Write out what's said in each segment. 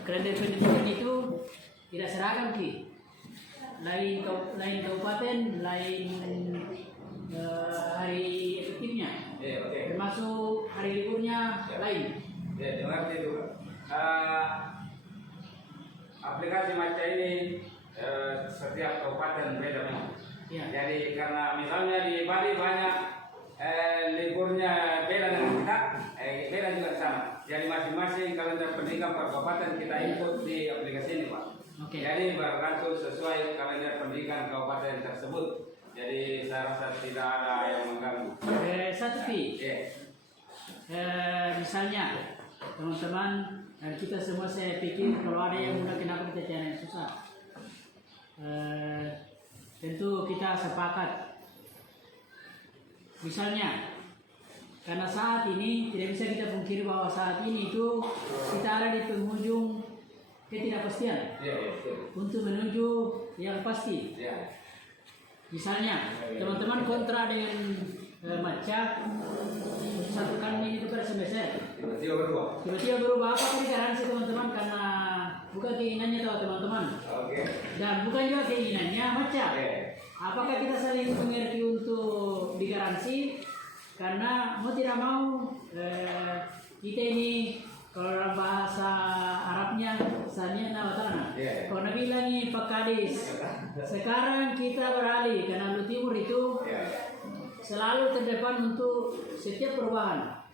Kalender pendidikan itu tidak seragam Ki. Lain kabupaten, lain hari efektifnya. Termasuk hari liburnya lain. Dengar itu. Aplikasi macam ini setiap kabupaten beda memang. Jadi karena misalnya di Bali banyak liburnya beda dengan kita, beda juga di sana. Jadi masing-masing kalender pendidikan per kabupaten kita input di aplikasi ini, Pak. Jadi beratur sesuai kalender pendidikan kabupaten tersebut. Jadi saya rasa tidak ada yang mengganggu. Satu Pi. Misalnya teman-teman dan kita semua, saya pikir kalau ada yang mudah, kenapa kita cari yang susah? Tentu kita sepakat. Misalnya, karena saat ini tidak bisa kita pungkiri bahwa saat ini itu kita ada di penghujung ketidakpastian untuk menuju yang pasti. Misalnya, teman-teman kontra dengan Maca satu kali itu per semester. Tiba-tiba berubah. Apa garansi teman-teman? Karena bukan keinginannya tahu teman-teman. Dan bukan juga keinginannya Maca. Apakah kita saling mengerti untuk digaransi? Karena mau tidak mau kita ini kalau dalam bahasa Arabnya sanya nawatana. Kalau Nabi bilang ini Pak Kadis. Sekarang kita beralih karena Laut Timur itu selalu terdepan untuk setiap perubahan.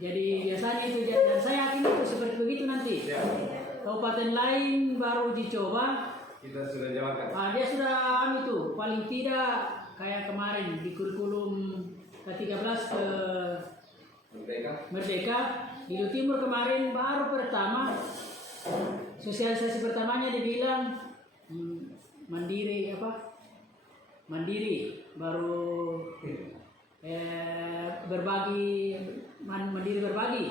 Jadi biasanya itu, dan saya yakin itu seperti begitu nanti. Kabupaten lain baru dicoba. Kita sudah jalankan. Dia sudah itu paling tidak kayak kemarin di kurikulum ke-13 ke Merdeka di Laut Timur kemarin baru pertama sosialisasi pertamanya dibilang mandiri baru berbagi mandiri berbagi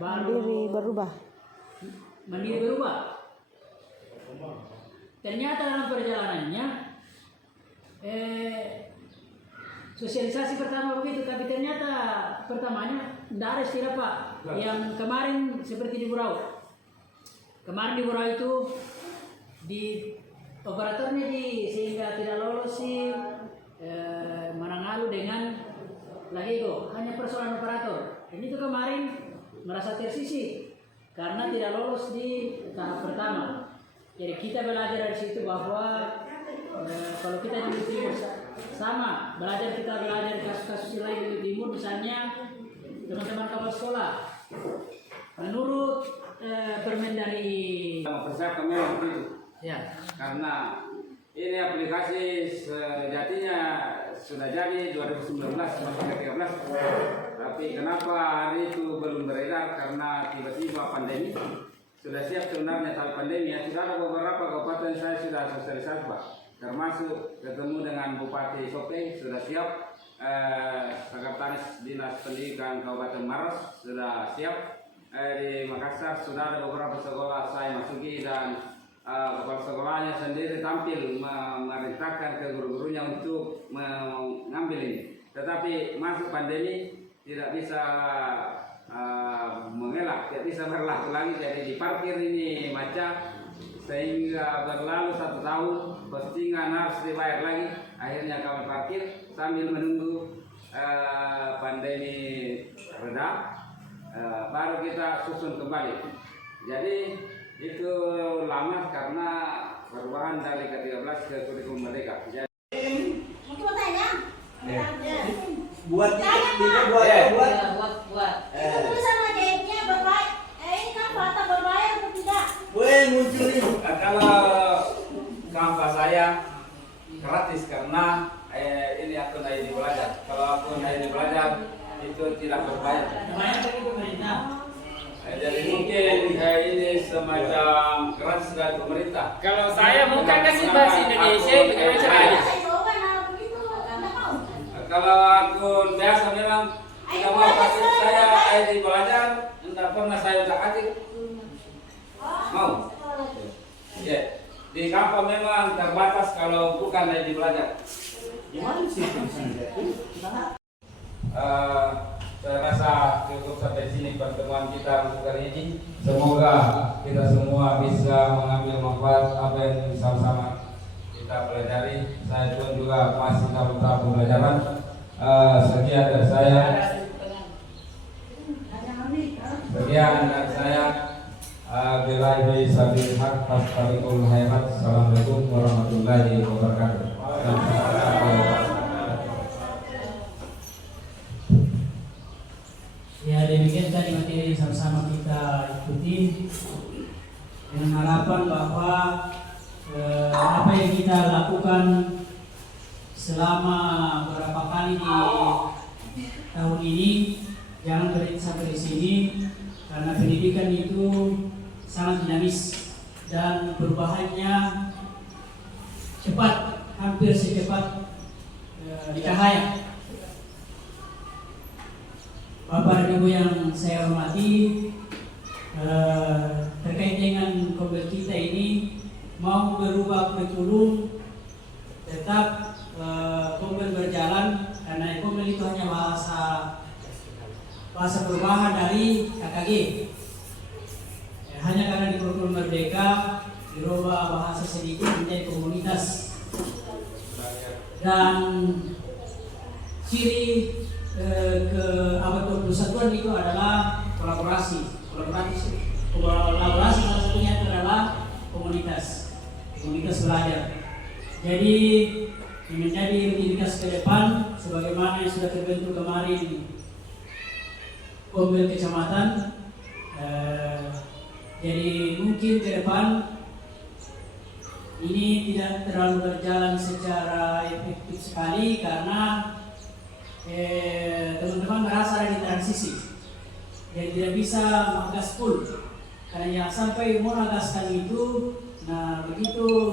baru mandiri berubah. Ternyata dalam perjalanannya sosialisasi pertama begitu, tapi ternyata pertamanya tidak ada istilah Pak yang kemarin seperti di Burau. Kemarin di Burau itu di operatornya sehingga tidak lolos Manangalu dengan Lahego, hanya persoalan operator. Dan itu kemarin merasa tersisih karena tidak lolos di tahap pertama. Jadi kita belajar dari situ bahwa kalau kita di Timur sama kita belajar kasus-kasus lain di Timur, misalnya teman-teman kepala sekolah menurut permen dari persiapkan memang begitu. Karena ini aplikasi sejatinya sudah jadi 2019 sampai 2013. Tapi kenapa hari itu belum beredar? Karena tiba-tiba pandemi. Sudah siap sebenarnya, tapi pandemi ya sudah ada beberapa kabupaten saya sudah sosialisasi Pak. Termasuk ketemu dengan Bupati Sope sudah siap. Sekretaris Dinas Pendidikan Kabupaten Maros sudah siap. Di Makassar sudah ada beberapa sekolah saya masuki dan kepala sekolahnya sendiri tampil memerintahkan ke guru-gurunya untuk mengambil ini. Tetapi masuk pandemi tidak bisa mengelak, tidak bisa berlaku lagi, jadi diparkir ini Maca sehingga berlalu 1 tahun, postingan harus dibayar lagi. Akhirnya kami parkir sambil menunggu pandemi reda, baru kita susun kembali. Jadi itu lama karena perubahan dari ke-13 ke kurikulum Merdeka. Mungkin mau tanya? Buat. Itu tulisan wajibnya berbayar. Ini kan fakta berbayar atau tidak? Muncul ini. Kalau kanvas saya gratis karena ini akun ID belajar. Kalau akun ini belajar itu tidak berbayar. Bayar dari pemerintah. Jadi mungkin ini semacam keras dari pemerintah. Kalau saya bukan kasih bahasa Indonesia, bagaimana caranya? Saya coba nah begitu, enggak mau. Kalau akun biasa memang tidak mau kasih saya ID belajar, tidak pernah saya ucap atik. Mau? Ya. Di kampung memang terbatas kalau bukan ID belajar. Gimana sih? Saya rasa cukup sampai sini pertemuan kita untuk hari ini. Semoga kita semua bisa mengambil manfaat apa yang sama-sama kita pelajari. Saya pun juga masih dalam tahap pembelajaran. Sekian dari saya. Sekian dari saya. Billahi sabil haq fastabikul khairat. Assalamualaikum warahmatullahi wabarakatuh. Ya, demikian tadi materi yang sama-sama kita ikuti dengan harapan bahwa apa yang kita lakukan selama beberapa kali di tahun ini jangan berhenti sampai di sini, karena pendidikan itu sangat dinamis dan perubahannya cepat, hampir secepat cahaya. Bapak dan Ibu yang saya hormati, terkait dengan Kombel kita ini mau berubah kurikulum, tetap Kombel berjalan, karena Kombel itu hanya bahasa perubahan dari KKG. Hanya karena di kurikulum Merdeka dirubah bahasa sedikit menjadi komunitas, dan ciri ke abad 21 itu adalah kolaborasi salah satunya adalah komunitas belajar. Jadi menjadi rutinitas ke depan sebagaimana yang sudah terbentuk kemarin Kombel Kecamatan. Jadi mungkin ke depan ini tidak terlalu berjalan secara efektif sekali karena teman-teman merasa ada di transisi dan tidak bisa menggas full, karena yang sampai mau nagaskan itu, nah begitu